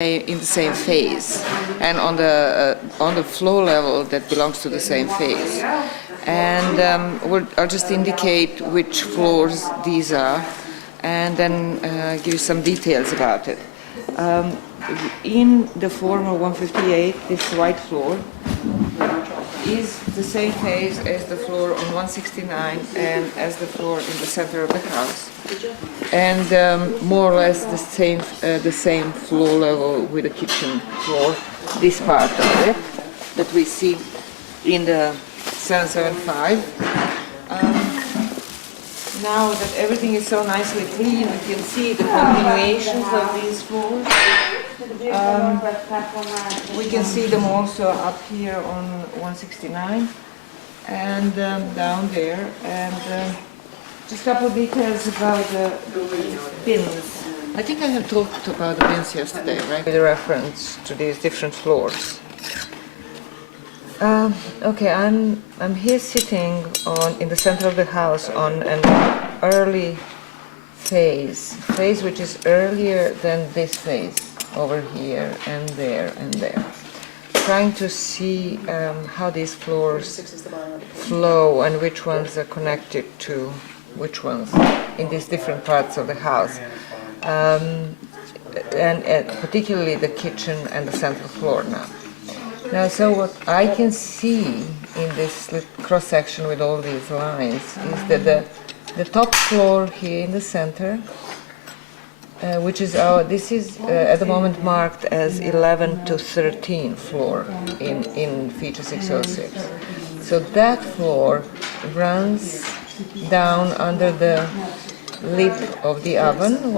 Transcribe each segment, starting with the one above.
in the same phase, and on the floor level that belongs to the same phase. And I'll just indicate which floors these are, and then give you some details about it. In the former 158, this white floor is the same phase as the floor on 169 and as the floor in the center of the house, and more or less the same floor level with the kitchen floor. This part of it that we see in the 775. Now that everything is so nicely clean, we can see the continuations of these floors. We can see them also up here on 169 and down there. And just a couple of details about the bins. I think I have talked about the bins yesterday, right? With a reference to these different floors. Okay, I'm here sitting in the center of the house on an early phase which is earlier than this phase over here and there and there, trying to see how these floors flow and which ones are connected to which ones in these different parts of the house, and particularly the kitchen and the central floor now. Now, so what I can see in this cross-section with all these lines is that the top floor here in the center, which is this is at the moment marked as 11 to 13 floor in feature 606. So that floor runs down under the lid of the oven,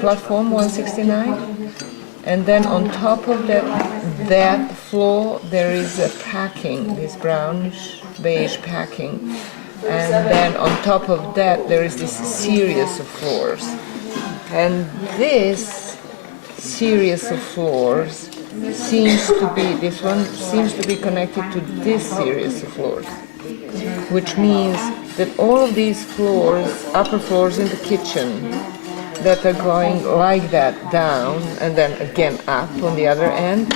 platform 169. And then on top of that floor there is a packing, this brownish beige packing, and then on top of that there is this series of floors. And this series of floors this one seems to be connected to this series of floors, which means that all of these floors, upper floors in the kitchen, that are going like that down and then again up on the other end,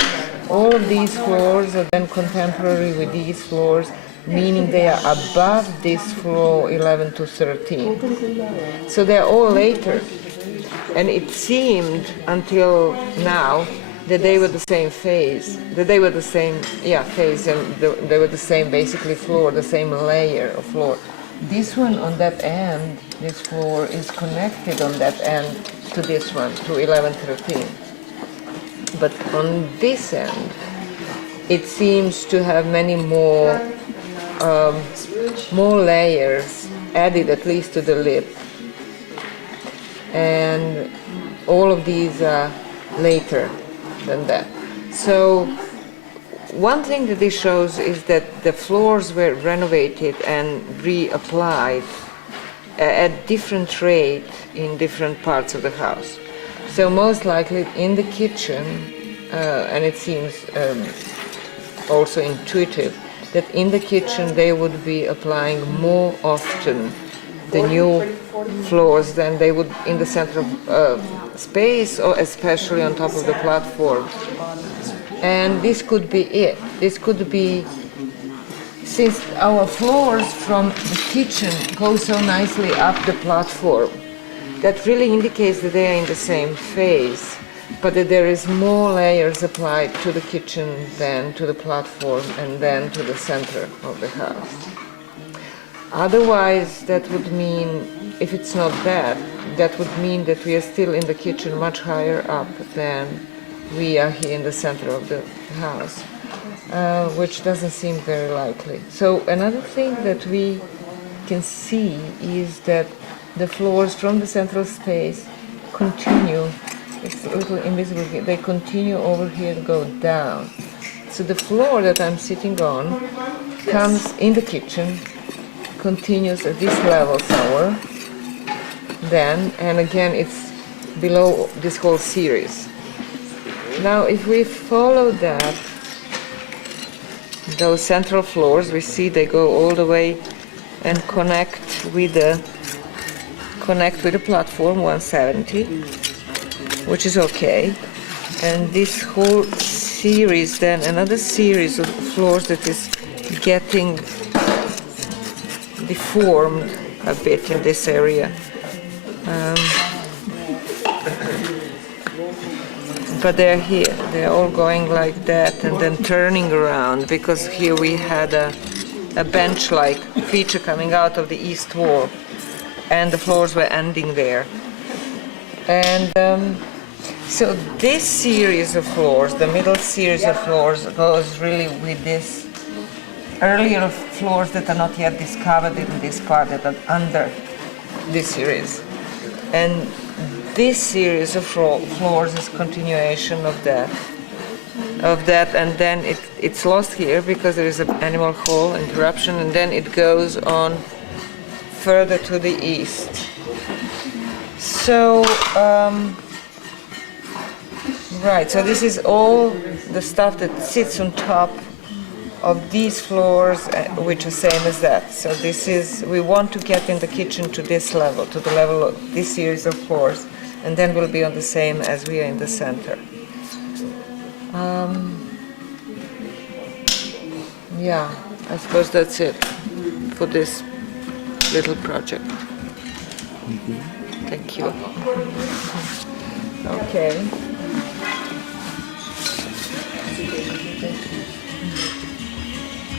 all of these floors are then contemporary with these floors, meaning they are above this floor 11 to 13. So they're all later, and it seemed until now that they were the same phase, that they were the same phase, and they were the same basically floor, the same layer of floor. This one on that end, this floor is connected on that end to this one, to 1113. But on this end, it seems to have many more layers added, at least to the lid. And all of these are later than that. So one thing that this shows is that the floors were renovated and reapplied at different rate in different parts of the house. So most likely in the kitchen, and it seems also intuitive, that in the kitchen they would be applying more often the new floors than they would in the center of space, or especially on top of the platform. And this could be it. This could be, since our floors from the kitchen go so nicely up the platform, that really indicates that they are in the same phase, but that there is more layers applied to the kitchen than to the platform and then to the center of the house. Otherwise, that would mean, if it's not that would mean that we are still in the kitchen much higher up than we are here in the center of the house, which doesn't seem very likely. So another thing that we can see is that the floors from the central space continue, it's a little invisible here, they continue over here to go down. So the floor that I'm sitting on comes in the kitchen, continues at this level somewhere, then, and again it's below this whole series. Now, if we follow those central floors, we see they go all the way and connect with the platform 170, which is okay. And this whole series, then another series of floors that is getting deformed a bit in this area. But they're here, they're all going like that and then turning around, because here we had a bench-like feature coming out of the east wall, and the floors were ending there. And so this series of floors, the middle series of floors, goes really with this earlier floors that are not yet discovered in this part, that are under this series. And this series of floors is continuation of that. And then it's lost here because there is an animal hole interruption, and then it goes on further to the east. So, right, so this is all the stuff that sits on top of these floors, which are same as that. So this is, we want to get in the kitchen to this level, to the level of this series of floors, and then we'll be on the same as we are in the center. Yeah, I suppose that's it for this little project. Thank you. Okay.